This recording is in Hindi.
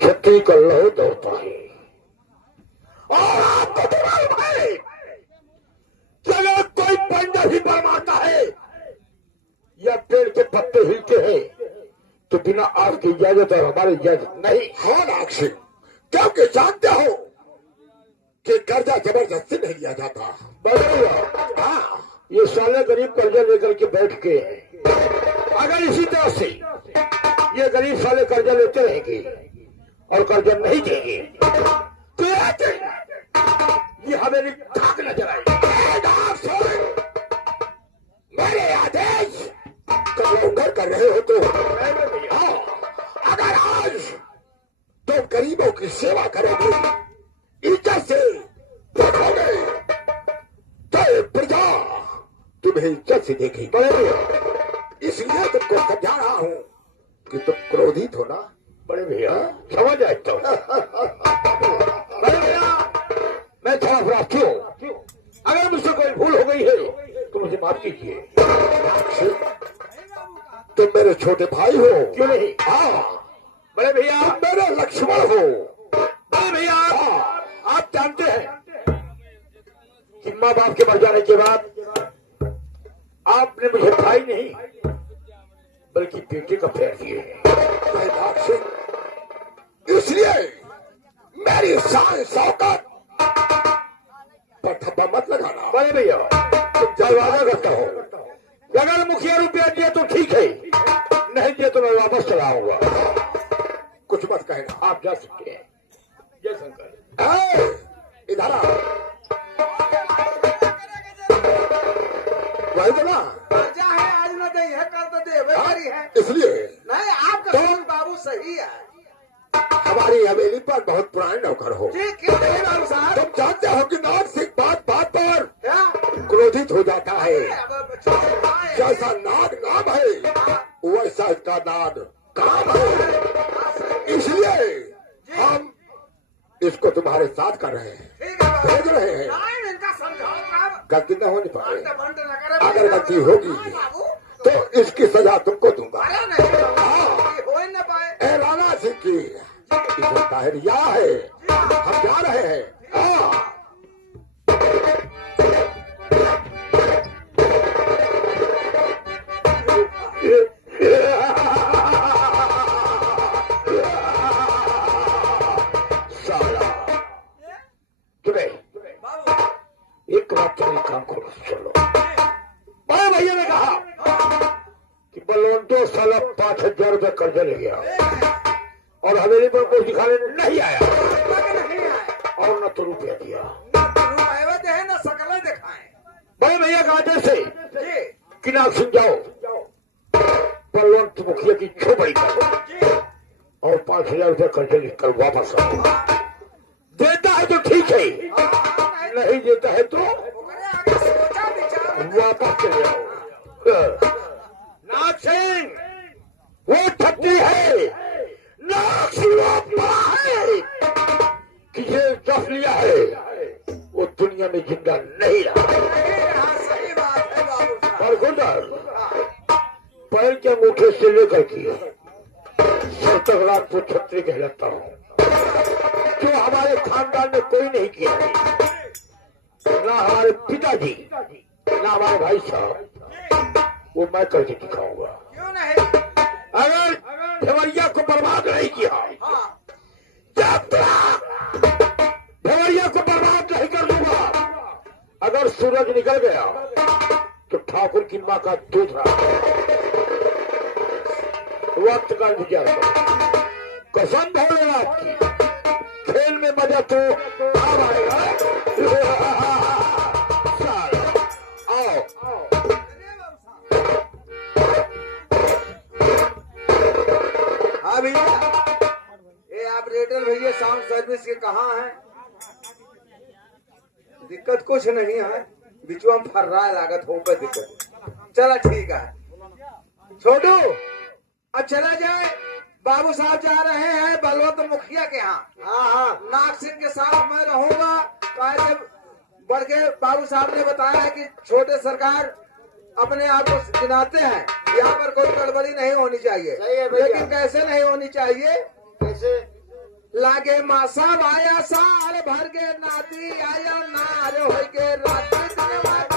छतरी का लहू दौड़ता है और आपको तो मालूम है कि अगर कोई पंजा ही बरमाता है या पेड़ के पत्ते हिलते हैं तो बिना आपकी इजाजत और हमारी इजाजत नहीं। हाँ नागसिंह, क्योंकि जानते हो कि कर्जा जबरदस्ती नहीं लिया जाता। हाँ, ये साले गरीब कर्जा लेकर के बैठ के अगर इसी तरह से ये गरीब साले कर्जा लेते रहेंगे और कर्जा नहीं देंगे तो ये हमें खाक नजर आएगी। मेरे आदेश उल्लंघन कर रहे हो तो अगर आज तुम गरीबों की सेवा करोगे, इज्जत से देखोगे तो प्रजा तुम्हें इज्जत से देखेगी। इसलिए तुमको समझा रहा हूं कि तुम क्रोधित हो ना। बड़े भैया समझ आए तो बड़े भैया मैं थोड़ा फराज हूं, अगर मुझसे कोई भूल हो गई है तो मुझे माफ कीजिए। तुम मेरे छोटे भाई हो। क्यों नहीं? हाँ बड़े भैया तुम मेरे लक्ष्मण हो। बड़े भैया आप जानते हैं कि माँ बाप के मर जाने के बाद आपने मुझे भाई नहीं बल्कि बेटे का प्यार दिए। इसलिए मेरी शान शौकत पर थप्पा मत लगाना। बड़े भैया तुम वादा करता हो अगर मुखिया रुपया दिए तो ठीक है, नहीं दिए तो मैं वापस चला आऊंगा। कुछ मत कहना, आप जा सकते हैं। जय शंकर। इधर आ। वही तो ना कर्जा है, आज न दे है कल तो देवेदारी है। इसलिए नहीं आपका कौन बाबू सही है। हमारी हवेली पर बहुत पुराने नौकर हो। जी क्यों नहीं बाबू साहब? तुम जानते हो कि नाग सिंह बात बात पर क्या क्रोधित हो जाता है। अब जैसा नाग नाम है वैसा इसका नाग काम है। इसलिए हम इसको तुम्हारे साथ कर रहे हैं, ठीक है भेज रहे हैं। नहीं इनका समझाओ साहब। गलती न होनी पाए। बंद न करे। अगर गलती होगी बाबू तो इसकी सजा तुमको दूंगा। अरे नहीं हो ही न पाए। ए राणा सिंह की ताहरिया है, हम जा रहे हैं। हाँ। एक बात तो काम करो, चलो। बड़े भैया ने कहा कि बलवंतो साला 5,000 रुपये कर्जा ले गया और हवेली पर कुछ दिखाने नहीं आया और न तो रुपया दिया। न सकल दिखाए। बड़े भैया का आदेश है कि नाग सिंह जाओ बलवंत मुखिया की झोपड़ी करो और 5,000 रुपये कर्जा लिखकर वापस आओ। देता है तो ठीक है, नहीं देता है तो वापस चले जाओ। नाग सिंह वो छतरी है, नाग सिंह बड़ा है कि ये जफ लिया है वो दुनिया में जिंदा नहीं रहा। सही बात है बाबू साहब। और गुंडर पैर के अंगूठे से लेकर के सर तक रात को छतरी कहलाता हूँ, जो हमारे खानदान में कोई नहीं किया है, ना हमारे पिताजी ना हमारे भाई साहब। वो मैं करके दिखाऊंगा। क्यों नहीं? अगर भेवरिया को बर्बाद नहीं किया, जब तक भेवरिया को बर्बाद नहीं कर दूंगा। अगर सूरज निकल गया तो ठाकुर की माँ का दूध रहा। वक्त का इंतजार करो, कसम भोलेनाथ की। खेल में मजा तो अब आएगा। आओ हाँ भैया, ये ऑपरेटर भैया साउंड सर्विस के कहाँ हैं? दिक्कत कुछ नहीं है, बिचवा में फर रहा है, लागत हो पर दिक्कत। चला ठीक है छोटू, अब चला जाए। बाबू साहब जा रहे हैं बलवंत मुखिया के यहाँ। हाँ नाग सिंह के साथ मैं रहूंगा। बड़ के बाबू साहब ने बताया है कि छोटे सरकार अपने आप को गिनाते हैं। यहाँ पर कोई गड़बड़ी नहीं होनी चाहिए। सही है भैया। लेकिन कैसे नहीं होनी चाहिए? कैसे? लागे मासा आया साल भर के नाती आया नार हो के रात दिन